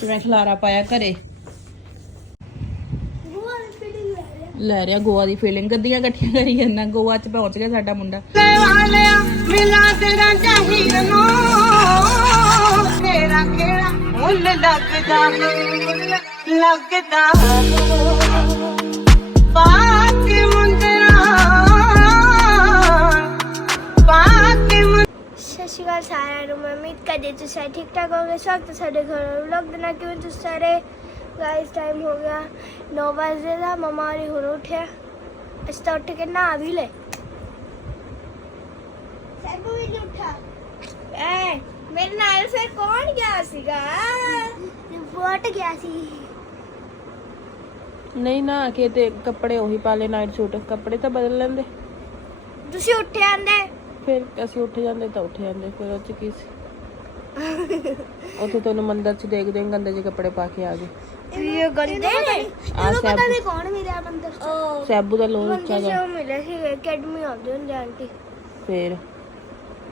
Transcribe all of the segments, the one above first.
ਕਿਵੇਂ ਖਲਾਰਾ ਪਾਇਆ ਘਰੇ। ਲੈ ਰਿਹਾ। ਗੋਆ ਦੀ ਫੀਲਿੰਗ ਗੱਡੀਆਂ ਇਕੱਠੀਆਂ ਕਰੀ ਜਾਂਦਾ ਗੋਆ ਚ ਪਹੁੰਚ ਗਿਆ ਸਾਡਾ ਮੁੰਡਾ। ਵਾਲਿਆ ਮਿਲਾ ਤੇਰਾ ਚਾਹੀਦ ਨੂੰ ਤੇਰਾ ਕਿਹੜਾ ਮੁੱਲ ਲੱਗਦਾ ਬਾਕੀ ਸ਼੍ਰੀ ਅਕਾਲ ਸਾਰਿਆਂ ਨੂੰ ਮੈਂ ਉਮੀਦ ਕਰਦੀ ਤੁਸੀਂ ਠੀਕ ਠਾਕ ਹੋਗੇ ਸਵਾਗਤ ਸਾਡੇ ਘਰ ਵਲੌਗ ਦੇ ਨਾਲ ਕਿਵੇਂ ਤੁਸੀਂ ਸਾਰੇ ਗਾਇਸ ਟਾਈਮ ਹੋ ਗਿਆ 9 ਵਜੇ ਦਾ ਮਮਾ ਹਰੀ ਹੁਣ ਉੱਠਿਆ ਅਸੀਂ ਤਾਂ ਉੱਠ ਕੇ ਨਹਾ ਵੀ ਲੈ ਸੈਬੂ ਵੀ ਨੀ ਉੱਠਾ ਐ ਮੇਰੇ ਨਾਲ ਫਿਰ ਕੌਣ ਗਿਆ ਸੀਗਾ ਵੋਟ ਗਿਆ ਸੀ ਨਹੀਂ ਨਾ ਕੇ ਤੇ ਕੱਪੜੇ ਉਹੀ ਪਾ ਲੈ ਨਾਈਟ ਸੂਟ ਕੱਪੜੇ ਤਾਂ ਬਦਲ ਲੈਂਦੇ ਤੁਸੀਂ ਉੱਠੇ ਆਂਦੇ ਫਿਰ ਅਸੀਂ ਉੱਠ ਜਾਂਦੇ ਤਾਂ ਉੱਠ ਜਾਂਦੇ ਫਿਰ ਉਹ ਚ ਕੀ ਸੀ? ਉੱਥੇ ਤੁਹਾਨੂੰ ਮੰਦਰ ਚ ਦੇਖਦੇ ਹਾਂ ਗੰਦੇ ਜਿਹੇ ਕੱਪੜੇ ਪਾ ਕੇ ਆ ਗਏ। ਇਹ ਗੰਦੇ ਨੇ? ਆ ਪਤਾ ਸੈਬੂ। ਨਹੀਂ ਕੌਣ ਮਿਲਿਆ ਮੰਦਰ ਚ। ਸੈਬੂ ਦਾ ਲੋਹ ਮੰਦਰ ਉੱਚਾ ਚ ਜਾ ਉਹ ਮਿਲੇ ਸੀ ਅਕੈਡਮੀ ਆਉਂਦੇ ਹੁੰਦੇ ਆਂਟੀ। ਫਿਰ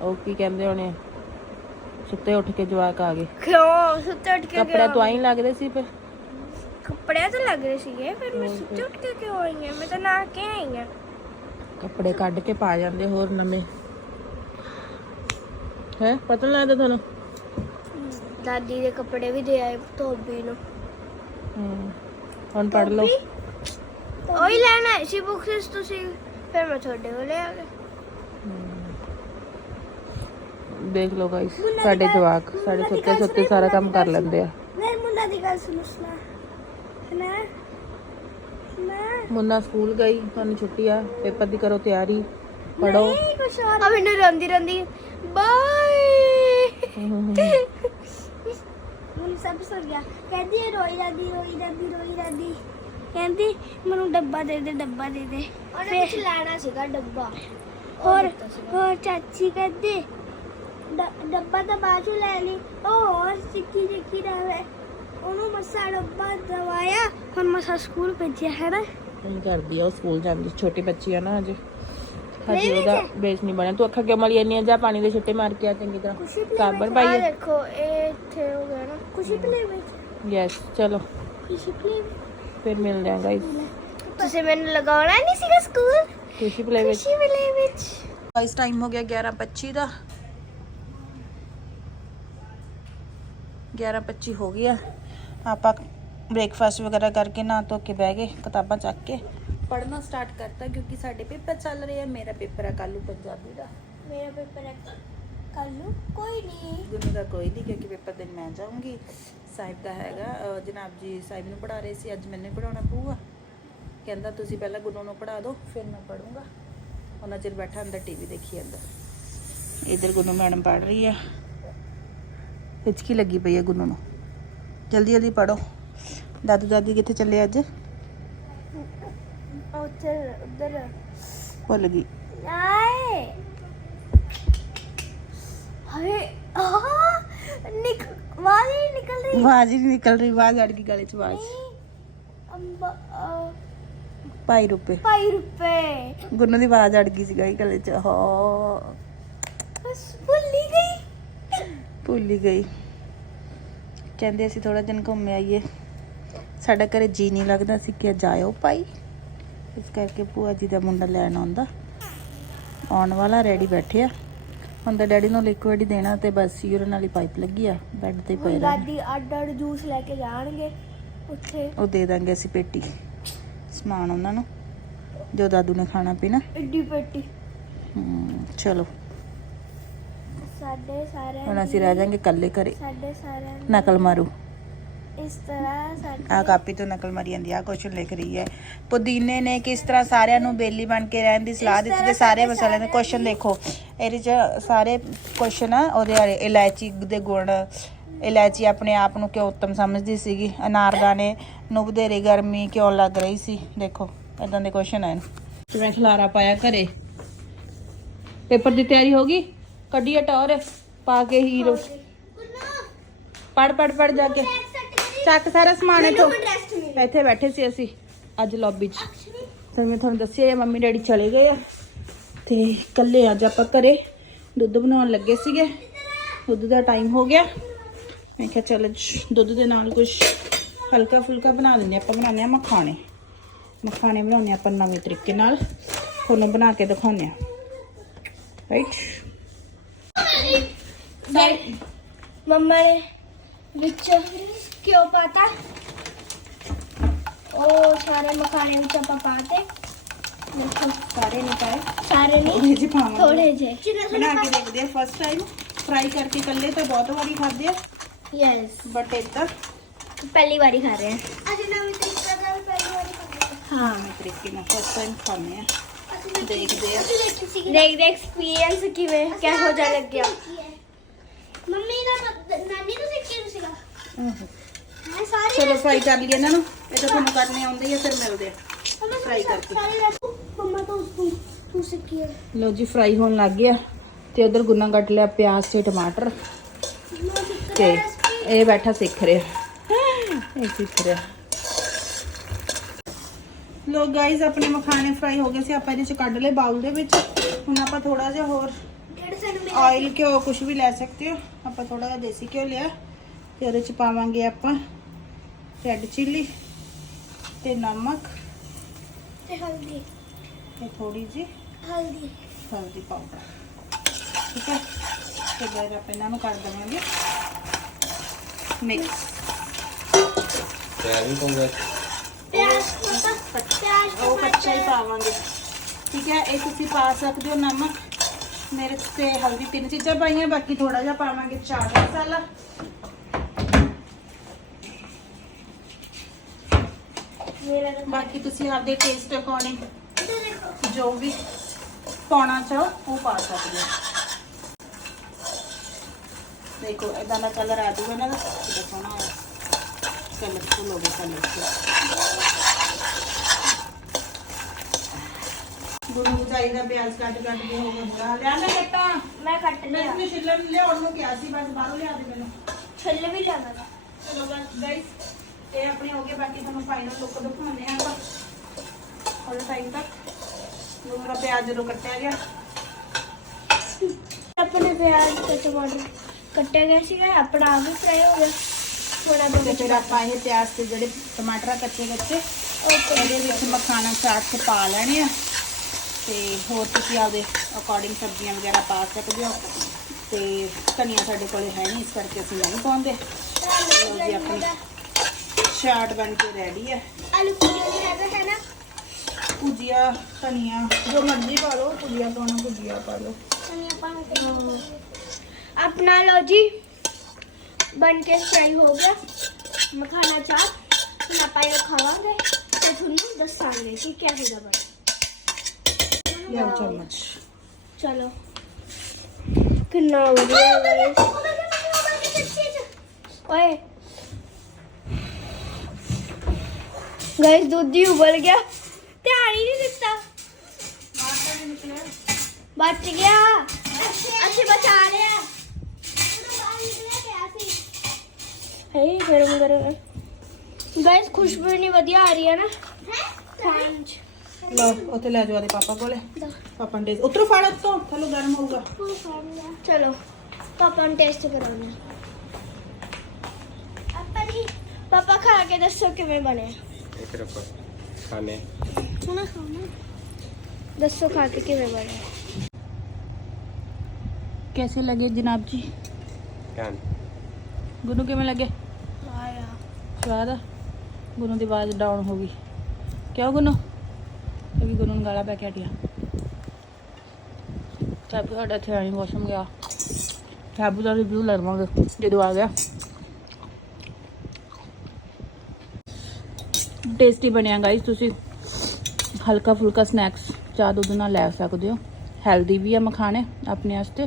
ਉਹ ਕੀ ਕਹਿੰਦੇ ਹੋਣੇ ਸੁੱਤੇ ਉੱਠ ਕੇ ਜਵਾਕ ਆ ਗਏ। ਕਿਉਂ? ਸੁੱਤੇ ਉੱਠ ਕੇ ਕੱਪੜੇ ਤੋਂ ਆਈ ਲੱਗਦੇ ਸੀ ਫਿਰ? ਕੱਪੜੇ ਤਾਂ ਲੱਗ ਰਹੇ ਸੀਗੇ ਫਿਰ ਮੈਂ ਸੁੱਤੇ ਉੱਠ ਕੇ ਕਿਉਂ ਆਈ ਹਾਂ ਮੈਂ ਤਾਂ ਨਾ ਕੇ ਆਈ ਹਾਂ ਕੱਪੜੇ ਕੱਢ ਕੇ ਪਾ ਜਾਂਦੇ ਹੋਰ ਨਵੇਂ। ਹੈ ਪਤਾ ਨੀ ਲੱਗਦਾ ਤੁਹਾਨੂੰ? ਦਾਦੀ ਦੇ ਕੱਪੜੇ ਵੀ ਦੇ ਆਏ ਧੋਬੀ ਨੂੰ। ਹਮ, ਹੁਣ ਪੜ ਲਓ। ਉਹੀ ਲੈਣਾ ਸੀ ਬੁੱਕਸ ਤੁਸੀਂ ਫਿਰ ਮੈਂ ਤੁਹਾਡੇ ਕੋਲ ਲੈ ਆ ਦੇਖ ਲਓ ਗਾਇਸ ਸਾਡੇ ਜਵਾਕ ਸਾਡੇ ਸੁੱਤੇ ਸੁੱਤੇ ਸਾਰਾ ਕੰਮ ਕਰ ਲੈਂਦੇ ਆ। ਮੇਰੇ ਮੁੰਡਾ ਦੀ ਗੱਲ ਸੁਣੋ ਸੁਣਾ। ਸੁਣਾ। ਮੁੰਨਾ ਸਕੂਲ ਗਈ ਤੁਹਾਨੂੰ ਛੁੱਟੀ ਆ ਪੇਪਰ ਦੀ ਕਰੋ ਤਿਆਰੀ ਪੜੋ ਨਹੀਂ ਕੁਛ ਹੋਰ। ਆ ਮੈਨੂੰ ਰੋਂਦੀ ਰੋਂਦੀ ਬਾਏ ਮੈਨੂੰ ਸਭ ਸੁਣ ਗਿਆ। ਕਹਿੰਦੀ ਇਹ ਰੋਈ ਜਾਂਦੀ ਰੋਈ ਜਾਂਦੀ ਰੋਈ ਜਾਂਦੀ। ਕਹਿੰਦੀ ਮੈਨੂੰ ਡੱਬਾ ਦੇ ਦੇ ਡੱਬਾ ਦੇ ਦੇ। ਉਹਨੇ ਕੁਝ ਲੈਣਾ ਸੀਗਾ ਡੱਬਾ। ਹੋਰ ਹੋਰ ਚਾਚੀ ਕਹਿੰਦੀ ਡੱਬਾ ਤਾਂ ਚ ਲੈ ਲਈ। ਉਹ ਹੋਰ ਸਿੱਕੀ ਸਿੱਕੀ ਰਵੇ ਉਹਨੂੰ ਮਸਾ ਡੱਬਾ ਦਵਾਇਆ ਹੁਣ ਮਸਾ ਸਕੂਲ ਭੇਜਿਆ ਹੈ ਨਾ? ਨਹੀਂ ਕਰਦੀ ਆ ਉਹ ਸਕੂਲ ਜਾਂਦੀ ਛੋਟੀ ਬੱਚੀ ਆ ਨਾ ਅਜੇ। ਹਜੇ ਉਹਦਾ ਬੇਸ ਨਹੀਂ ਬਣਿਆ। ਤੂੰ ਅੱਖਾਂ ਕਿਉਂ ਮਲੀ ਜਾਂਦੀ ਆ ਜਾ ਪਾਣੀ ਦੇ ਛਿੱਟੇ ਮਾਰ ਕੇ ਆ ਚੰਗੀ ਤਰ੍ਹਾਂ। ਸਾਬਣ ਆ ਪਾਈਏ ਦੇਖੋ ਇਹ ਇੱਥੇ ਹੋ ਗਿਆ ਨਾ। ਖੁਸ਼ੀ ਪਲੇ ਵਿੱਚ ਯੈਸ ਚਲੋ। ਖੁਸ਼ੀ ਪਲੇ ਫਿਰ ਮਿਲਦੇ ਆ ਗਾਇਸ ਤੁਸੀਂ ਮੈਨੂੰ ਲਗਾਉਣਾ ਨਹੀਂ ਸੀਗਾ ਸਕੂਲ? ਖੁਸ਼ੀ ਪਲੇ ਵਿੱਚ। ਖੁਸ਼ੀ ਪਲੇ ਵਿੱਚ। ਗਾਇਸ ਟਾਈਮ ਹੋ ਗਿਆ 11:25 ਦਾ। 11:25 ਹੋ ਗਿਆ ਆਪਾਂ ਬ੍ਰੇਕਫਾਸਟ ਵਗੈਰਹ ਕਰਕੇ ਨਾ ਧੋ ਕੇ ਬਹਿ ਗਏ ਕਿਤਾਬਾਂ ਚੱਕ ਕੇ। ਪੜ੍ਹਨਾ ਸਟਾਰਟ ਕਰਤਾ ਕਿਉਂਕਿ ਸਾਡੇ ਪੇਪਰ ਚੱਲ ਰਹੇ ਆ ਮੇਰਾ ਪੇਪਰ ਆ ਕੱਲੂ ਪੰਜਾਬੀ ਦਾ। ਮੇਰਾ ਪੇਪਰ ਹੈ ਕੱਲ ਨੂੰ? ਕੋਈ ਨਹੀਂ। ਗੁੰਨੂ ਦਾ ਕੋਈ ਨਹੀਂ ਕਿਉਂਕਿ ਪੇਪਰ ਦਿਨ ਮੈਂ ਜਾਊਂਗੀ। ਸਾਹਿਬ ਦਾ ਹੈਗਾ ਅਹ ਜਨਾਬ ਜੀ ਸਾਹਿਬ ਨੂੰ ਪੜ੍ਹਾ ਰਹੇ ਸੀ ਅੱਜ ਮੈਨੂੰ ਪੜਾਉਣਾ ਪਊਗਾ। ਕਹਿੰਦਾ ਤੁਸੀਂ ਪਹਿਲਾਂ ਗੁੰਨੂ ਨੂੰ ਪੜ੍ਹਾ ਦਿਓ ਫਿਰ ਮੈਂ ਪੜੂੰਗਾ ਉਹਨਾਂ ਚਿਰ ਬੈਠਾ ਅੰਦਰ ਟੀਵੀ ਦੇਖੀ ਜਾਂਦਾ ਇਧਰ ਗੁੰਨੂ ਮੈਡਮ ਪੜ੍ਹ ਰਹੀ ਹੈ ਹਿਚਕੀ ਲੱਗੀ ਪਈ ਹੈ ਗੁੰਨੂ ਨੂੰ। ਜਲਦੀ ਜਲਦੀ ਪੜੋ ਦਾਦੂ ਦਾਦੀ ਕਿੱਥੇ ਚੱਲੇ ਅੱਜ? ਭੁੱਲ ਗਈ। ਨਿਕਲ ਰਹੀ। ਆਵਾਜ਼ ਹੀ ਨਹੀਂ ਨਿਕਲ ਰਹੀ ਆਵਾਜ਼ ਅੜ ਗਈ ਗਲੇ 'ਚ ਆਵਾਜ਼। ਅੰਬਾ ਅਹ, ਪਾਈ ਰੁਪਏ ਭਾਈ ਰੁਪਏ ਗੁੰਨੂ ਦੀ ਆਵਾਜ਼ ਅੜ ਗਈ ਸੀ ਗਈ ਗਲੇ 'ਚ ਹਾਂ। ਭੁੱਲ ਹੀ ਗਈ। ਕਹਿੰਦੇ ਅਸੀਂ ਥੋੜਾ ਦਿਨ ਘੁੰਮ ਆਈਏ। ਸਾਡਾ ਘਰੇ ਜੀ ਨਹੀਂ ਲੱਗਦਾ ਸੀ ਕਿ ਜਾਇਓ ਭਾਈ। ਇਸ ਕਰਕੇ ਭੂਆ ਜੀ ਦਾ ਮੁੰਡਾ ਲੈਣ ਆਉਂਦਾ। ਆਉਣ ਵਾਲਾ ਰੈਡੀ ਬੈਠੇ ਆ। ਹੁਣ ਤਾਂ ਡੈਡੀ ਨੂੰ ਲਿਕਵਿਡ ਹੀ ਦੇਣਾ ਤੇ ਬਸ ਯੂਰਨ ਵਾਲੀ ਪਾਈਪ ਲੱਗੀ ਆ ਬੈੱਡ ਤੇ ਹੁਣ ਰਹਿਣ। ਦਾਦੀ ਅੱਡ ਅੱਡ ਜੂਸ ਲੈ ਕੇ ਜਾਣਗੇ ਉੱਥੇ। ਉਹ ਦੇ ਦਾਂਗੇ ਅਸੀਂ ਪੇਟੀ ਸਮਾਨ ਉਹਨਾਂ ਨੂੰ ਜੋ ਦਾਦੂ ਨੇ ਖਾਣਾ ਪੀਣਾ। ਏਡੀ ਪੇਟੀ। ਹਮ, ਚਲੋ। ਸਾਡੇ ਸਾਰਿਆਂ ਹੁਣ ਅਸੀਂ ਰਹਿ ਜਾਾਂਗੇ ਇਕੱਲੇ ਘਰੇ। ਸਾਡੇ ਸਾਰਿਆਂ ਨਕਲ ਮਾਰੂ। ਇਸ ਤਰ੍ਹਾਂ ਸਾਡੇ ਆ ਕਾਪੀ ਤੋਂ ਨਕਲ ਮਾਰੀ ਜਾਂਦੀ ਆ ਕੁਐਸਚਨ ਲਿਖ ਰਹੀ ਹੈ। ਪੁਦੀਨੇ ਨੇ ਕਿਸ ਤਰ੍ਹਾਂ ਸਾਰਿਆਂ ਨੂੰ ਬੇਲੀ ਬਣ ਕੇ ਰਹਿਣ ਦੀ ਸਲਾਹ ਦਿੱਤੀ ਤੇ ਸਾਰੇ ਮਸਾਲਿਆਂ ਦੇ ਕੁਐਸਚਨ ਦੇਖੋ। ਇਹਦੇ ਚ ਸਾਰੇ ਕੁਐਸਚਨ ਆ ਉਹਦੇ ਵਾਲੇ ਇਲਾਇਚੀ ਦੇ ਗੁਣ। ਇਲਾਇਚੀ ਆਪਣੇ ਆਪ ਨੂੰ ਕਿਉਂ ਉੱਤਮ ਸਮਝਦੀ ਸੀਗੀ? ਅਨਾਰਦਾਨੇ ਨੂੰ ਵਧੇਰੇ ਗਰਮੀ ਕਿਉਂ ਲੱਗ ਰਹੀ ਸੀ? ਦੇਖੋ ਇਦਾਂ ਦੇ ਕੁਐਸਚਨ ਆ ਕਿਵੇਂ ਖਲਾਰਾ ਪਾਇਆ ਘਰੇ? ਪੇਪਰ ਦੀ ਤਿਆਰੀ ਹੋ ਗਈ? ਕੱਢੀਏ ਟੌਰ ਪਾ ਕੇ ਹੀਰੋ ਪੜ ਪੜ ਪੜ ਜਾ ਕੇ। ਚੱਕ ਸਾਰਾ ਸਮਾਨ ਇੱਥੋਂ। ਇੱਥੇ ਬੈਠੇ ਸੀ ਅਸੀਂ ਅੱਜ ਲੌਬੀ 'ਚ। ਤੇ ਮੈਂ ਤੁਹਾਨੂੰ ਦੱਸਿਆ ਮੰਮੀ ਡੈਡੀ ਚਲੇ ਗਏ ਆ। ਤੇ ਇਕੱਲੇ ਅੱਜ ਆਪਾਂ ਘਰੇ ਦੁੱਧ ਬਣਾਉਣ ਲੱਗੇ ਸੀਗੇ। ਦੁੱਧ ਦਾ ਟਾਈਮ ਹੋ ਗਿਆ। ਮੈਂ ਕਿਹਾ ਚਲ ਦੁੱਧ ਦੇ ਨਾਲ ਕੁਝ ਹਲਕਾ ਫੁਲਕਾ ਬਣਾ ਲੈਂਦੇ। ਆਪਾਂ ਬਣਾਉਂਦੇ ਆ ਮਖਾਣੇ। ਮਖਾਣੇ ਬਣਾਉਂਦੇ ਆਪਾਂ ਨਵੇਂ ਤਰੀਕੇ ਨਾਲ। ਤੁਹਾਨੂੰ ਬਣਾ ਕੇ ਦਿਖਾਉਂਦੇ ਆ ਰਾਈਟ ਮੰਮਾ ਨੇ ਵਿੱਚ ਕਿਉਂ ਪਾਤਾ ਉਹ ਸਾਰੇ ਮਖਾਣੇ ਵਿੱਚ ਆਪਾਂ ਪਾਤੇ ਦੇਖੋ ਸਾਰੇ ਨਹੀਂ ਪਾਏ ਸਾਰੇ ਨਹੀਂ ਥੋੜੇ ਜਿਹੇ ਪਾਵਾਂਗੇ ਥੋੜੇ ਜਿਹੇ ਬਣਾ ਕੇ ਦੇਖਦੇ ਆ ਫਸਟ ਟਾਈਮ ਫਰਾਈ ਕਰਕੇ ਕੱਲੇ ਤਾਂ ਬਹੁਤ ਵਾਰੀ ਖਾਦੇ ਆ ਯੈਸ ਬਟ ਇਦਾਂ ਪਹਿਲੀ ਵਾਰੀ ਖਾ ਰਹੇ ਹਾਂ ਅਸੀਂ ਨਵੀਂ ਤਰੀਕੇ ਨਾਲ ਪਹਿਲੀ ਵਾਰੀ ਖਾ ਰਹੇ ਹਾਂ ਨਵੇਂ ਤਰੀਕੇ ਨਾਲ ਫਸਟ ਟਾਈਮ ਖਾਣੇ ਆ ਦੇਖਦੇ ਆ ਦੇਖ ਦੇ ਐਕਸਪੀਰੀਅੰਸ ਕਿਵੇਂ ਕਿਹੋ ਜਿਹਾ ਲੱਗਿਆ ਮੰਮੀ ਦਾ ਨਾਨੀ ਤੋਂ ਸਿੱਖਿਆ ਸੀਗਾ ਮੈਂ ਸਾਰੇ ਚਲੋ ਫਰਾਈ ਕਰ ਲਈਏ ਇਹਨਾਂ ਨੂੰ। ਇਹ ਤਾਂ ਤੁਹਾਨੂੰ ਕਰਨੇ ਆਉਂਦੇ ਹੀ ਆ ਫਿਰ ਮਿਲਦੇ ਆ। fry ਕਰਕੇ। ਸਾਰੇ ਰੈਸਪੀ ਮੰਮਾ ਤੋਂ ਤੂੰ ਤੂੰ ਸਿੱਖਿਆ ਲੋ ਜੀ ਫਰਾਈ ਹੋਣ ਲੱਗ ਗਿਆ। ਤੇ ਉਧਰ ਗੁੰਨਾ ਕੱਟ ਲਿਆ ਪਿਆਜ਼ ਤੇ ਟਮਾਟਰ। ਮੈਂ ਸਿੱਖ ਤੇ ਰੈਸਪੀ ਇਹ ਬੈਠਾ ਸਿੱਖ ਰਿਹਾ। ਇਹ ਸਿੱਖ ਰਿਹਾ। ਲੋ ਗਾਇਜ਼ ਆਪਣੇ ਮਖਾਣੇ ਫਰਾਈ ਹੋ ਗਏ ਸੀ। ਆਪਾਂ ਇਹਦੇ ਚ ਕੱਢ ਲਏ ਬਾਉਲ ਦੇ ਵਿੱਚ। ਹੁਣ ਆਪਾਂ ਥੋੜਾ ਜਿਹਾ ਹੋਰ ਕਿਹੜੇ ਸਾਨੂੰ ਮਿਲ ਆਇਲ ਘਿਓ ਕੁਝ ਵੀ ਲੈ ਸਕਦੇ ਹੋ ਆਪਾਂ ਥੋੜਾ ਜਿਹਾ ਦੇਸੀ ਘਿਓ ਲਿਆ। ਤੇ ਉਹਦੇ ਚ ਪਾਵਾਂਗੇ ਆਪਾਂ ਰੈੱਡ ਚਿੱਲੀ ਤੇ ਨਮਕ ਤੇ ਹਲਦੀ। ਤੇ ਥੋੜੀ ਜਿਹੀ ਹਲਦੀ। ਹਲਦੀ ਪਾਊਡਰ ਠੀਕ ਹੈ? ਤੇ ਫਿਰ ਆਪਾਂ ਇਹਨਾਂ ਨੂੰ ਕਰ ਦੇਵਾਂਗੇ। ਮਿਕਸ ਪਿਆਜ਼ ਵੀ ਪਾਉਂਗਾ ਪਿਆਜ਼ ਪਾਪਾ ਪਿਆਜ਼ ਉਹ ਕੱਚਾ ਹੀ ਪਾਵਾਂਗੇ। ਠੀਕ ਹੈ? ਇਹ ਤੁਸੀਂ ਪਾ ਸਕਦੇ ਹੋ ਨਮਕ ਮਿਰਚ ਤੇ ਹਲਦੀ ਤਿੰਨ ਚੀਜ਼ਾਂ ਪਾਈਆਂ ਬਾਕੀ ਥੋੜਾ ਜਿਹਾ ਪਾਵਾਂਗੇ ਚਾਟ ਮਸਾਲਾ ਮੇਰਾ ਤਾਂ ਬਾਕੀ ਤੁਸੀਂ ਆਪਦੇ ਟੇਸਟ ਅਕੋਰਡਿੰਗ ਜੋ ਵੀ ਪਾਉਣਾ ਚਾਹੋ ਉਹ ਪਾ ਸਕਦੇ ਹੋ। ਦੇਖੋ ਇਦਾਂ ਦਾ ਕਲਰ ਆ ਜੂਗਾ ਨਾ ਕਿੰਨਾ ਸੋਹਣਾ ਹੈ ਕਲਰਫੁਲ ਹੋ ਗਿਆ ਕਲਰ ਗੁਰੂ ਚਾਈ ਦਾ ਪਿਆਜ਼ ਕੱਟ ਕੱਟ ਕੇ ਹੋ ਗਿਆ ਬੁਰਾ ਲਿਆ ਲੈ ਕੱਟਾ ਮੈਂ ਕੱਟ ਮੈਂ ਲਿਆ। ਤੁਹਾਨੂੰ ਛਿੱਲਣ ਲਿਆਉਣ ਨੂੰ ਕਿਹਾ ਸੀ ਬਸ ਬਾਹਰੋਂ ਲਿਆ ਦੇ ਮੈਨੂੰ। ਛੱਲ ਵੀ ਲਾਵਾਂਗਾ ਚਲੋ ਗਾਇਸ। ਇਹ ਆਪਣੇ ਹੋ ਗਏ ਬਾਕੀ ਤੁਹਾਨੂੰ ਫਾਈਨਲ ਲੁੱਕ ਦਿਖਾਉਂਦੇ ਆ ਆਪਾਂ। ਥੋੜਾ ਟਾਈਮ ਤੱਕ। ਦੂਸਰਾ ਪਿਆਜ਼ ਜਦੋਂ ਕੱਟਿਆ ਗਿਆ। ਆਪਣੇ ਪਿਆਜ਼ ਤੇ ਟਮਾਟਰ ਕੱਟੇ ਗਏ ਸੀਗੇ ਆਪਣਾ ਆ ਵੀ ਫਰਾਈ ਹੋ ਗਿਆ। ਥੋੜਾ ਤੇ ਬਹੁਤ ਫਿਰ ਆਪਾਂ ਇਹ ਪਿਆਜ਼ ਤੇ ਜਿਹੜੇ ਟਮਾਟਰ ਆ ਕੱਚੇ ਕੱਚੇ ਇਹਦੇ ਵਿੱਚ ਮਖਾਣਾ ਚਾਟ ਚ ਪਾ ਲੈਣੇ ਆ। ਤੇ ਹੋਰ ਤੁਸੀਂ ਆਪਦੇ ਅਕੋਰਡਿੰਗ ਸਬਜ਼ੀਆਂ ਵਗੈਰਾ ਪਾ ਸਕਦੇ ਹੋ। ਤੇ ਧਨੀਆ ਸਾਡੇ ਕੋਲੇ ਹੈ ਨਹੀਂ ਇਸ ਕਰਕੇ ਅਸੀਂ ਨਹੀਂ ਪਾਉਂਦੇ। ਲਓ ਜੀ ਆਪਣੀ ਚਾਟ ਬਣ ਕੇ ਰੈਡੀ ਹੈ। ਆਲੂ ਪੂਰੀ ਵੀ ਹੈਗਾ ਹੈ ਨਾ? ਭੁਜੀਆ ਧਨੀਆ ਜੋ ਮਰਜ਼ੀ ਪਾ ਲਓ ਭੁਜੀਆ ਪਾਉਣਾ ਭੁਜੀਆ ਪਾ ਲਓ। ਧਨੀਆ ਪਾ ਕੇ ਆਪਣਾ ਲੋ ਜੀ ਬਣ ਕੇ ਫਰਾਈ ਹੋ ਗਿਆ। ਮਖਾਣਾ ਚਾਟ ਹੁਣ ਆਪਾਂ ਇਹ ਖਾਵਾਂਗੇ ਤੇ ਤੁਹਾਨੂੰ ਦੱਸਾਂਗੇ ਕਿ ਕਿਹੋ ਜਿਹਾ ਬਣ ਲਿਆਓ ਚਮਚ ਚਲੋ ਕਿੰਨਾ ਵਧੀਆ ਗਾਇਸ ਓਏ ਗਾਇਸ ਦੁੱਧ ਹੀ ਉਬਲ ਗਿਆ ਧਿਆਨ ਹੀ ਨਹੀਂ ਦਿੱਤਾ ਬਚ ਗਿਆ ਅਸੀਂ ਬਚਾ ਲਿਆ ਹੇ ਗਰਮ ਗਰਮ ਗਾਇਸ ਖੁਸ਼ਬੂ ਨਹੀਂ ਵਧੀਆ ਆ ਰਹੀ ਹੈ ਨਾ ਪੰਜ ਲਓ ਉੱਥੇ ਲੈ ਜਾਓ ਆਦੇ ਪਾਪਾ ਕੋਲੇ ਪਾਪਾ ਨੇ ਉਤਰੋ ਫੜ ਉੱਤੋਂ ਥੱਲੋਂ ਗਰਮ ਹੋਊਗਾ ਚਲੋ ਪਾਪਾ ਨੂੰ ਟੈਸਟ ਕਰਾਉਣਾ ਪਾਪਾ ਜੀ ਪਾਪਾ ਖਾ ਕੇ ਦੱਸੋ ਕਿਵੇਂ ਬਣਿਆ ਇਹ ਫਿਰ ਆਪਾਂ ਖਾਣੇ ਸੁਣਾ ਖਾਣਾ ਦੱਸੋ ਖਾ ਕੇ ਕਿਵੇਂ ਬਣਿਆ कैसे लगे जनाब जी ਧਿਆਨ गुनू किमें लगे ਆਇਆ स्वाद आ गुनू की आवाज डाउन हो गई क्यों गुनू अभी गुनू गाला पै के हटिया ਸਾਬੂ ਸਾਡਾ ਇੱਥੇ ਆਣੀ ਵਾਸ਼ਰੂਮ ਗਿਆ ਸਾਬੂ ਦਾ ਰਿਵਿਊ ਲਵਾਂਗੇ ਜਦੋਂ ਆ ਗਿਆ ਟੇਸਟੀ ਬਣਿਆ ਗਾਇਸ ਤੁਸੀਂ ਹਲਕਾ ਫੁਲਕਾ ਸਨੈਕਸ ਚਾਹ ਦੁੱਧ ਨਾਲ ਲੈ ਸਕਦੇ ਹੋ। ਹੈਲਦੀ ਵੀ ਆ ਮਖਾਣੇ ਆਪਣੇ ਵਾਸਤੇ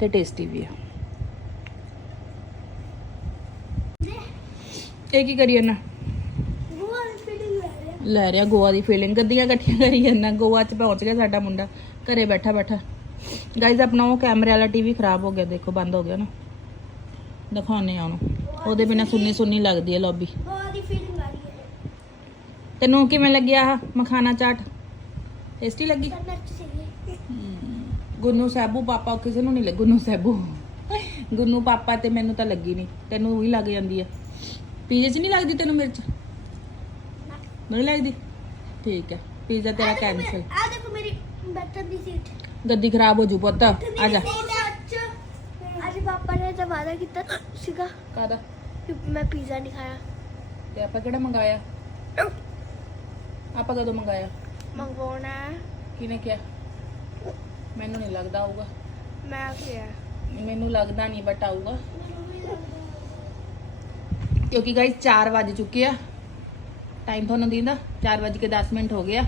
ਤੇ ਟੇਸਟੀ ਵੀ ਆ। ਇਹ ਕੀ ਕਰੀ ਜਾਂਦਾ ਲੈ ਰਿਹਾ। ਗੋਆ ਦੀ ਫੀਲਿੰਗ ਗੱਡੀਆਂ ਇਕੱਠੀਆਂ ਕਰੀ ਜਾਂਦਾ ਗੋਆ ਚ ਪਹੁੰਚ ਗਿਆ ਸਾਡਾ ਮੁੰਡਾ ਘਰੇ ਬੈਠਾ ਬੈਠਾ। ਗਾਇਜ਼ ਆਪਣਾ ਉਹ ਕੈਮਰੇ ਵਾਲਾ ਟੀਵੀ ਖਰਾਬ ਹੋ ਗਿਆ ਦੇਖੋ ਬੰਦ ਹੋ ਗਿਆ ਨਾ। ਦਿਖਾਉਣੇ ਆ ਉਹਨੂੰ। ਉਹਦੇ ਬਿਨਾ ਸੁੰਨੀ ਸੁੰਨੀ ਲੱਗਦੀ ਹੈ ਲੌਬੀ ਗੋਆ ਦੀ ਫੀਲਿੰਗ ਆ ਰਹੀ ਹੈ ਤੈਨੂੰ ਕਿਵੇਂ ਲੱਗਿਆ ਆਹ ਮਖਾਣਾ ਚਾਟ? ਟੇਸਟੀ ਲੱਗੀ? ਗੁੰਨੂ ਸੈਬੂ ਪਾਪਾ ਕਿਸੇ ਨੂੰ ਨਹੀਂ ਲੱਗ ਗੁੰਨੂ ਸੈਬੂ। ਗੁੰਨੂ ਪਾਪਾ ਤੇ ਮੈਨੂੰ ਤਾਂ ਲੱਗੀ ਨਹੀਂ। ਤੈਨੂੰ ਉਹੀ ਲੱਗ ਜਾਂਦੀ ਆ। ਪੀਜ਼ੇ 'ਚ ਨਹੀਂ ਲੱਗਦੀ ਤੈਨੂੰ ਮਿਰਚ? ਨਹੀਂ ਲੱਗਦੀ? ਠੀਕ ਹੈ ਪੀਜ਼ਾ ਤੇਰਾ ਕੈਂਸਲ ਆ ਦੇਖੋ ਮੇਰੀ ਬੈਠਣ ਦੀ ਸੀਟ। ਗੱਦੀ ਖਰਾਬ ਹੋ ਜੂ ਪੁੱਤ। ਆ ਜਾ। ਅੱਜ ਅੱਜ ਪਾਪਾ ਨੇ ਤਾਂ ਵਾਦਾ ਕੀਤਾ ਸੀਗਾ। ਕਾਦਾ ਕਿ ਮੈਂ ਪੀਜ਼ਾ ਨਹੀਂ ਖਾਇਆ। ਤੇ ਆਪਾਂ ਕਿਹੜਾ ਮੰਗਾਇਆ? ਆਪਾਂ ਕਦੋਂ ਮੰਗਾਇਆ? ਮੰਗਵਾਉਣਾ। ਕਿਹਨੇ ਕਿਹਾ? ਮੈਨੂੰ ਨਹੀਂ ਲੱਗਦਾ ਆਊਗਾ। ਮੈਂ ਕਿਹਾ। ਮੈਨੂੰ ਲੱਗਦਾ ਨਹੀਂ ਬਟ ਆਊਗਾ। ਕਿਉਂਕਿ ਗਾਇਸ 4 ਵਜ ਚੁੱਕੇ ਆ। ਟਾਈਮ ਤੁਹਾਨੂੰ ਦਿੰਦਾ। 4 ਵਜ ਕੇ 10 ਮਿੰਟ ਹੋ ਗਿਆ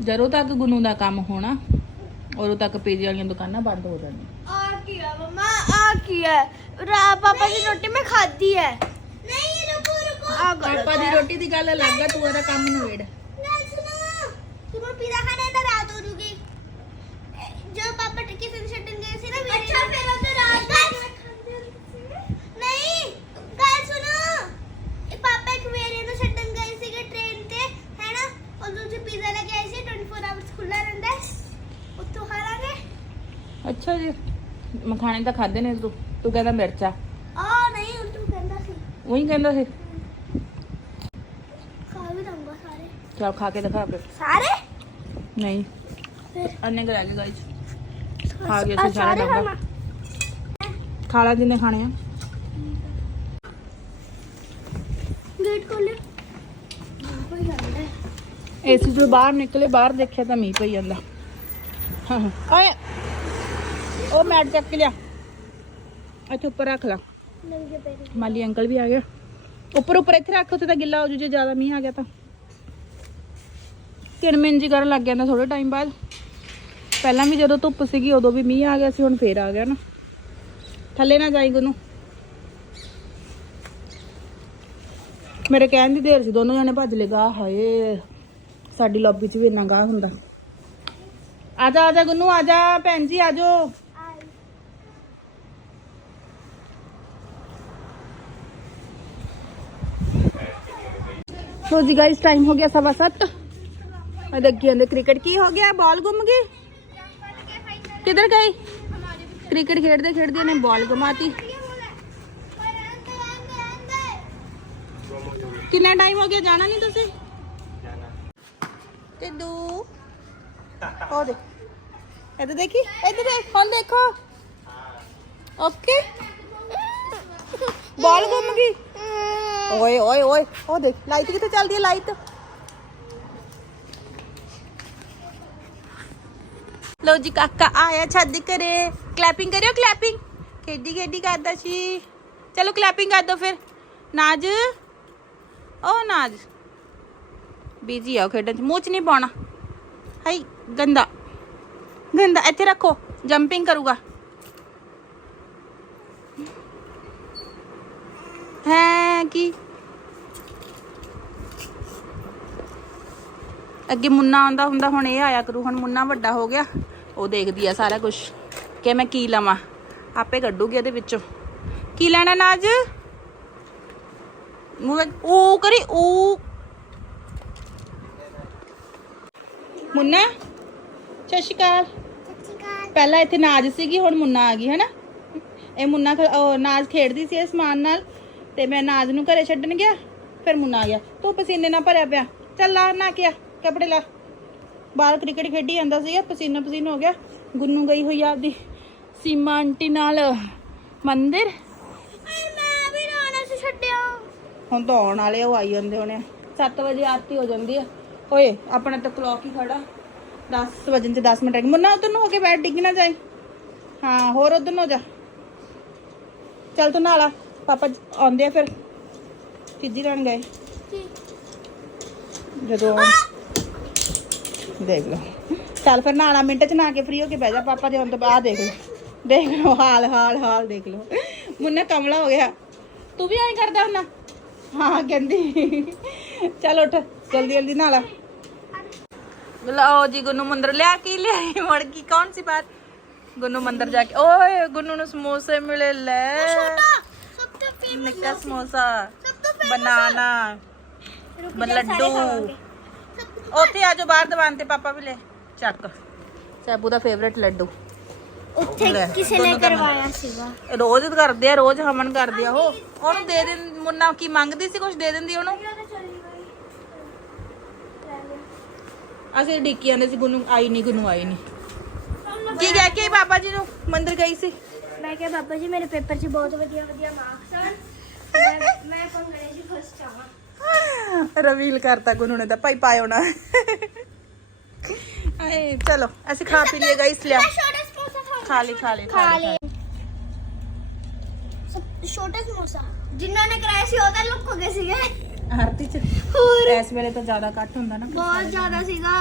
ਜਦੋਂ ਤੱਕ ਗੁੰਨੂ ਦਾ ਕੰਮ ਹੋਣਾ ਉਦੋਂ ਤੱਕ ਪੀਜ਼ੇ ਵਾਲੀਆਂ ਦੁਕਾਨਾਂ ਬੰਦ ਹੋ ਜਾਣੀਆਂ। ਆ ਕੀ ਹੈ ਮਮਾ? ਆ ਕੀ ਹੈ ਰਾ ਪਾਪਾ ਦੀ ਰੋਟੀ ਮੈਂ ਖਾਦੀ ਹੈ ਨਹੀਂ ਰੁਕੋ ਰੁਕੋ। ਆ ਪਾਪਾ ਦੀ ਰੋਟੀ ਦੀ ਗੱਲ ਅਲੱਗ ਆ ਤੂੰ ਉਹਦਾ ਕੰਮ ਨਵੇੜ ਨਾ ਸੁਣੋ ਤੁਮ ਪੀਜ਼ਾ ਖਾਣੇ ਤਾਂ ਰਾਤ ਹੋ ਜੂਗੀ ਜੋ ਪਾਪਾ ਟਿੱਕੀ ਫਿਲ ਛੱਡਣ ਗਏ ਸੀ ਨਾ ਅੱਛਾ ਫਿਰ ਉਹ ਤਾਂ ਰਾਤ ਨਹੀਂ ਗੱਲ ਸੁਣੋ ਇਹ ਪਾਪਾ ਇੱਕ ਵੇਰੇ ਨੂੰ ਛੱਡਣ ਗਏ ਸੀਗੇ ਟ੍ਰੇਨ ਤੇ ਹੈ ਨਾ ਉਦੋਂ ਜੀ ਪੀਜ਼ਾ ਲੈ ਕੇ ਆਏ ਸੀ 24 ਆਵਰਸ ਖੁੱਲਾ ਰਹਿੰਦਾ ਹੈ ਉੱਥੋਂ ਖਾ ਲਾਂਗੇ ਅੱਛਾ ਜੀ ਮਖਾਣੇ ਤਾਂ ਖਾਦੇ ਨੇ ਤੂੰ ਤੂੰ ਕਹਿੰਦਾ ਮਿਰਚਾ। ਆ ਨਹੀਂ ਉਹ ਤੂੰ ਕਹਿੰਦਾ ਸੀ। ਉਹੀ ਕਹਿੰਦਾ ਸੀ। ਖਾ ਵੀ ਦਊਂਗਾ ਸਾਰੇ। ਚਲ ਖਾ ਕੇ ਦਿਖਾ ਫਿਰ। ਸਾਰੇ? ਨਹੀਂ ਅੰਨੇ ਕਰ ਆਗੇ ਗਾਇਸ ਖਾ ਗਏ ਅਸੀਂ ਸਾਰਾ ਖਾਣਾ। ਖਾ ਲਾ ਜਿੰਨੇ ਖਾਣੇ ਆ। ਗੇਟ ਖੋਲਿਓ ਕੋਈ ਨਹੀਂ ਏਸੀ ਤੋਂ ਬਾਹਰ ਨਿਕਲੇ ਬਾਹਰ ਦੇਖਿਆ ਤਾਂ ਮੀਂਹ ਪਈ ਜਾਂਦਾ। ਹਾਂ ਹਾਂ। ਓਏ ਉਹ ਮੈਟ ਚੱਕ ਕੇ ਲਿਆ। ਇੱਥੇ ਉੱਪਰ ਰੱਖ ਲਾ। ਮਾਲੀ ਅੰਕਲ ਵੀ ਆ ਗਏ। ਉੱਪਰ ਉੱਪਰ ਇੱਥੇ ਰੱਖ, ਉੱਥੇ ਤਾਂ ਗਿੱਲਾ ਹੋ ਜੂ, ਜੇ ਜ਼ਿਆਦਾ ਮੀਂਹ ਆ ਗਿਆ ਤਾਂ। ਕਿਣਮਿਣ ਜੀ ਕਰਨ ਲੱਗ ਜਾਂਦਾ ਥੋੜੇ ਟਾਈਮ ਬਾਅਦ। ਪਹਿਲਾਂ ਵੀ ਜਦੋਂ ਧੁੱਪ ਸੀਗੀ, ਉਦੋਂ ਵੀ ਮੀਂਹ ਆ ਗਿਆ ਸੀ, ਹੁਣ ਫੇਰ ਆ ਗਿਆ ਨਾ। ਥੱਲੇ ਨਾ ਜਾਈ ਗੁਨੂੰ। ਮੇਰੇ ਕਹਿਣ ਦੀ ਦੇਰ ਸੀ, ਦੋਨੋਂ ਜਣੇ ਭੱਜ ਲਏ। ਗਾਹ ਹਾਏ, ਸਾਡੀ ਲੌਬੀ 'ਚ ਵੀ ਇੰਨਾ ਗਾਹ ਹੁੰਦਾ। ਆਜਾ ਜਾ ਆ ਜਾ ਗੁੰਨੂ, ਆ ਭੈਣ ਜੀ ਆਜੋ ਜਾਓ ਆਈ ਸੋ ਜੀ ਗਾਇਸ ਟਾਈਮ ਹੋ ਗਿਆ ਸਵਾ ਸੱਤ ਮੈਂ ਦੇਖੀ ਜਾਂਦੇ ਕ੍ਰਿਕਟ ਕੀ ਹੋ ਗਿਆ ਬਾਲ ਗੁੰਮ ਗਈ ਕਿੱਧਰ ਗਈ ਕ੍ਰਿਕਟ ਖੇਡਦੇ ਖੇਡਦੇ ਨੇ ਬਾਲ ਗੁਮਾਤੀ ਕਿੰਨਾ ਟਾਈਮ ਹੋ ਗਿਆ ਜਾਣਾ ਨਹੀਂ ਤੁਸੀਂ ਕਿਦੂ ਉਹ ਦੇ ਇੱਧਰ ਦੇਖੀ ਇੱਧਰ ਦੇਖ ਹੁਣ ਦੇਖੋ ਓਕੇ ਬਾਲ ਗੁੰਮ ਗਈ ਓਏ ਓਏ ਓਏ। ਉਹ ਦੇਖ, ਲਾਈਟ ਕਿੱਥੇ ਚੱਲਦੀ ਹੈ, ਲਾਈਟ? ਲੋ ਜੀ, ਕਾਕਾ ਆਇਆ ਛੱਡ ਕਰੇ ਕਲੈਪਿੰਗ ਕਰਿਓ ਕਲੈਪਿੰਗ ਖੇਡੀ ਖੇਡੀ ਕਰਦਾ ਸੀ। ਚਲੋ ਕਲੈਪਿੰਗ ਕਰ ਦੋ ਫਿਰ। ਨਾਜ? ਉਹ ਨਾਜ। ਬੀਜੀ ਆ ਖੇਡਣ ਚ, ਮੂੰਹ ਚ ਨਹੀਂ ਪਾਉਣਾ। ਹਾਈ, ਗੰਦਾ। ਗੰਦਾ, ਇੱਥੇ ਰੱਖੋ ਜੰਪਿੰਗ ਕਰੂਗਾ। ਹੈ? ਕੀ ਅੱਗੇ ਮੁੰਨਾ ਆਉਂਦਾ ਹੁੰਦਾ, ਹੁਣ ਇਹ ਆਇਆ ਕਰੂ, ਹੁਣ ਮੁੰਨਾ ਵੱਡਾ ਹੋ ਗਿਆ, ਉਹ ਦੇਖਦੀ ਆ ਸਾਰਾ ਕੁਝ ਕਿ ਮੈਂ ਕੀ ਲਵਾਂ, ਆਪੇ ਕੱਢੂਗੀ ਇਹਦੇ ਵਿੱਚੋਂ। ਕੀ ਲੈਣਾ ਨਾਜ ਮੂੰਹ ਉਹ ਕਰੀ ਉਹ ਮੁੰਨਾ, ਸਤਿ ਸ਼੍ਰੀ ਅਕਾਲ। ਪਹਿਲਾਂ ਇੱਥੇ ਨਾਜ ਸੀਗੀ, ਹੁਣ ਮੁੰਨਾ ਆ ਗਈ ਹੈ ਨਾ ਇਹ ਮੁੰਨਾ ਨਾਜ ਖੇਡਦੀ ਸੀ ਇਸ ਸਮਾਨ ਨਾਲ। ਤੇ ਮੈਂ ਨਾਜ ਨੂੰ ਘਰੇ ਛੱਡਣ ਗਿਆ ਫਿਰ ਮੁੰਨਾ ਆ ਗਿਆ। ਤੂੰ ਪਸੀਨੇ ਨਾਲ ਭਰਿਆ ਪਿਆ। ਚੱਲ ਲਾ ਨਾ ਕਿਆ ਕੱਪੜੇ ਲਾ। ਬਾਹਰ ਕ੍ਰਿਕਟ ਖੇਡੀ ਜਾਂਦਾ ਸੀਗਾ ਪਸੀਨਾ ਪਸੀਨਾ ਹੋ ਗਿਆ। ਗੁੰਨੂ ਗਈ ਹੋਈ ਆਪਦੀ। ਸੀਮਾ ਆਂਟੀ ਨਾਲ। ਮੰਦਿਰ? ਮੈਂ ਵੀ ਨਾਨਾ ਸੀ ਛੱਡਿਆ। ਹੁਣ ਤਾਂ ਆਉਣ ਵਾਲੇ ਉਹ ਆਈ ਜਾਂਦੇ ਹੋਣੇ 7 ਵਜੇ ਆਰਤੀ ਹੋ ਜਾਂਦੀ ਆ। ਓਏ ਆਪਣਾ ਤਾਂ ਕਲੌਕ ਹੀ ਖੜਾ। 10 ਵਜੇ ਤੇ 10 ਮਿੰਟ ਰਹਿ ਗਏ ਮੁੰਨਾ ਉਧਰ ਨੂੰ ਹੋ ਕੇ ਬੈਠ ਡਿੱਗ ਨਾ ਜਾਈ। ਹਾਂ ਹੋਰ ਉਧਰ ਨੂੰ ਹੋ ਜਾ। ਚੱਲ ਤੂੰ ਨਾਲਾ ਪਾਪਾ ਆਉਂਦੇ ਆ ਫਿਰ ਸਿੱਧੀ ਲੈਣ ਗਏ ਜਦੋਂ ਦੇਖ ਲਓ ਚੱਲ ਫਿਰ ਨਾਲਾ ਮਿੰਟ ਚ ਨਾ ਕੇ ਫ੍ਰੀ ਹੋ ਕੇ ਬਹਿ ਜਾ ਪਾਪਾ ਦੇ ਆਉਣ ਤੋਂ ਬਾਅਦ ਦੇਖ ਲਓ ਦੇਖ ਲਓ ਹਾਲ ਹਾਲ ਹਾਲ ਦੇਖ ਲਓ ਮੁੰਨਾ ਕਮਲਾ ਹੋ ਗਿਆ ਤੂੰ ਵੀ ਐਂ ਕਰਦਾ ਹੁੰਦਾ ਹਾਂ ਕਹਿੰਦੀ ਚੱਲ ਉੱਠ ਜਲਦੀ ਜਲਦੀ ਨਾਲਾ ਲਓ ਜੀ ਗੁੰਨੂ ਮੰਦਰ ਲਿਆ ਕੀ ਲਿਆਈ ਮੜ ਗਈ ਕੌਣ ਸੀ ਬਾਤ ਗੁੰਨੂ ਮੰਦਰ ਜਾ ਕੇ ਓਏ ਗੁੰਨੂ ਨੂੰ ਸਮੋਸੇ ਮਿਲੇ ਲੈ ਨਿੱਕਾ ਸਮੋਸਾ ਬਨਾਨਾ ਲੱਡੂ। ਉੱਥੇ ਆ ਜਾਓ ਬਾਹਰ ਦੁਕਾਨ ਤੇ ਪਾਪਾ ਵੀ ਲੈ। ਚੱਕ। ਸੈਬੂ ਦਾ ਫੇਵਰੇਟ ਲੱਡੂ। ਉੱਥੇ ਲੈ, ਕਿਸੇ ਨੇ ਕਰਵਾਇਆ ਸੀਗਾ। ਰੋਜ਼ ਕਰਦੇ ਆ ਰੋਜ਼ ਹਮਨ ਕਰਦੇ ਆ ਉਹ। ਉਹਨੂੰ ਦੇ ਦੇ ਮੁੰਨਾ ਕੀ ਮੰਗਦੀ ਸੀ ਕੁਝ ਦੇ ਦਿੰਦੀ ਉਹਨੂੰ? ਅਸੀਂ ਡਿੱਕੀ ਜਾਂਦੇ ਸੀ ਗੁੰਨੂ ਆਈ ਨਹੀਂ ਗੁੰਨੂ ਆਈ ਨਹੀਂ ਕੀ ਕਹਿ ਕੇ ਬਾਬਾ ਜੀ ਨੂੰ? ਮੰਦਿਰ ਗਈ ਸੀ। ਮੈਂ ਕਿਹਾ ਬਾਬਾ ਜੀ ਮੇਰੇ ਪੇਪਰ 'ਚ ਬਹੁਤ ਵਧੀਆ ਵਧੀਆ ਮਾਰਕਸ ਆਣ ਮੈਂ- ਮੈਂ ਭੰਗੜੇ 'ਚ ਫਸਟ ਆਵਾਂ ਰਵੀਲ ਕਰਤਾ ਗੁੰਨੂ ਨੇ ਤਾਂ ਭਾਈ ਪਾਇਓ ਨਾ। ਆਏ ਚਲੋ ਅਸੀਂ ਖਾ ਪੀ ਲਈਏ ਗਾਇਸ ਲਿਆ। ਛੋਟਾ ਸਮੋਸਾ ਖਾਣਾ ਖਾ ਲਈ ਖਾ ਲਈ ਖਾ ਲਈ ਸਭ ਛੋਟਾ ਸਮੋਸਾ। ਜਿਨ੍ਹਾਂ ਨੇ ਕਰਾਇਆ ਸੀ ਉਹ ਤਾਂ ਲੁੱਕ ਗਏ ਸੀਗੇ। ਆਰਤੀ ਚ ਹੋਰ। ਇਸ ਵੇਲੇ ਤਾਂ ਜ਼ਿਆਦਾ ਕੱਟ ਹੁੰਦਾ ਨਾ। ਬਹੁਤ ਜ਼ਿਆਦਾ ਸੀਗਾ।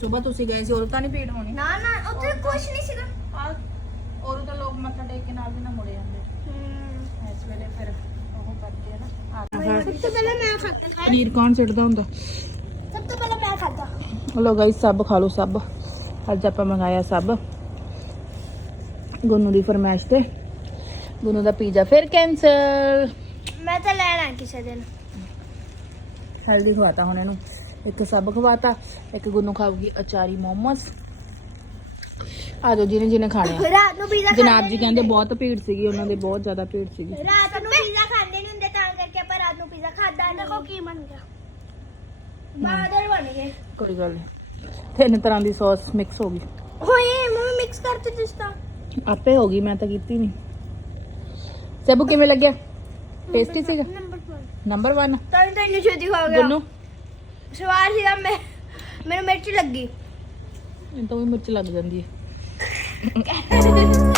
ਸਵੇਰ ਤੁਸੀਂ ਗਏ ਸੀ ਉਦੋਂ ਤਾਂ ਨਹੀਂ ਭੀੜ ਹੋਣੀ। ਨਾ ਨਾ ਉੱਥੇ ਕੁਝ ਨਹੀਂ ਸੀਗਾ। ਆ ਉਦੋਂ ਤਾਂ ਲੋਕ ਮੱਥਾ ਟੇਕ ਕੇ ਨਾਲ ਦੀ ਨਾਲ ਮੁੜੇ ਜਾਂਦੇ। ਇਸ ਵੇਲੇ ਫਿਰ ਉਹ ਕਰਦੇ ਆ ਨਾ ਸਭ ਤੋਂ ਪਹਿਲਾਂ ਮੈਂ ਖਾਤਾ ਪਨੀਰ ਕੌਣ ਸਿੱਟਦਾ ਹੁੰਦਾ? ਸਭ ਤੋਂ ਪਹਿਲਾਂ ਮੈਂ ਖਾਤਾ ਲੋ ਗਾਇਸ ਸਭ ਖਾ ਲਓ ਸਭ। ਅੱਜ ਆਪਾਂ ਮੰਗਾਇਆ ਸਭ। ਗੁੰਨੂ ਦੀ ਫਰਮਾਇਸ਼ ਤੇ। ਗੁੰਨੂ ਦਾ ਪੀਜ਼ਾ ਫਿਰ ਕੈਂਸਲ ਮੈਂ ਤਾਂ ਲੈਣਾ ਕਿਸੇ ਦਿਨ। ਹੈਲਦੀ ਖਵਾਤਾ ਹੁਣ ਇਹਨੂੰ। ਇੱਕ ਸਭ ਖਵਾਤਾ ਇੱਕ ਗੁੰਨੂ ਖਾਊਗੀ ਅਚਾਰੀ ਮੋਮੋਸ। ਆ ਜਾਓ ਜਿਹਨੇ ਜਿਹਨੇ ਖਾਣੇ ਆ। ਰਾਤ ਨੂੰ ਪੀਜ਼ਾ ਜਨਾਬ ਜੀ ਕਹਿੰਦੇ ਬਹੁਤ ਭੀੜ ਸੀਗੀ ਉਹਨਾਂ ਦੇ ਬਹੁਤ ਜ਼ਿਆਦਾ ਭੀੜ ਸੀਗੀ। ਰਾਤ ਨੂੰ ਪੀਜ਼ਾ ਖਾਂਦੇ ਨਹੀਂ ਹੁੰਦੇ ਤਾਂ ਕਰਕੇ ਆਪਾਂ ਰਾਤ ਨੂੰ ਪੀਜ਼ਾ ਖਾਦਾ ਦੇਖੋ ਕੀ ਬਣ ਗਿਆ। ਬਾਦਲ ਬਣ ਗਏ। ਕੋਈ ਗੱਲ ਨਹੀਂ ਤਿੰਨ ਤਰ੍ਹਾਂ ਦੀ ਸੌਸ ਮਿਕਸ ਹੋ ਗਈ। ਹੋਏ ਮੰਮੀ ਮਿਕਸ ਕਰਤੇ ਜਿਸ ਤਾਂ। ਆਪੇ ਹੋ ਗਈ ਮੈਂ ਤਾਂ ਕੀਤੀ ਨਹੀਂ ਸਭੂ ਕਿਵੇਂ ਲੱਗਿਆ? ਟੇਸਟੀ ਸੀਗਾ? ਨੰਬਰ 1 ਨੰਬਰ 1 ਤਾਂ ਤਾਂ ਇੰਨੀ ਛੇਤੀ ਖਾ ਗਿਆ। ਗੁੰਨੂ? ਸਵਾਰ ਸੀਗਾ ਮੈਂ ਮੈਨੂੰ ਮਿਰਚ ਲੱਗੀ। ਇਹ ਤਾਂ ਵੀ ਮਿਰਚ ਲੱਗ ਜਾਂਦੀ ਹੈ। ハハ。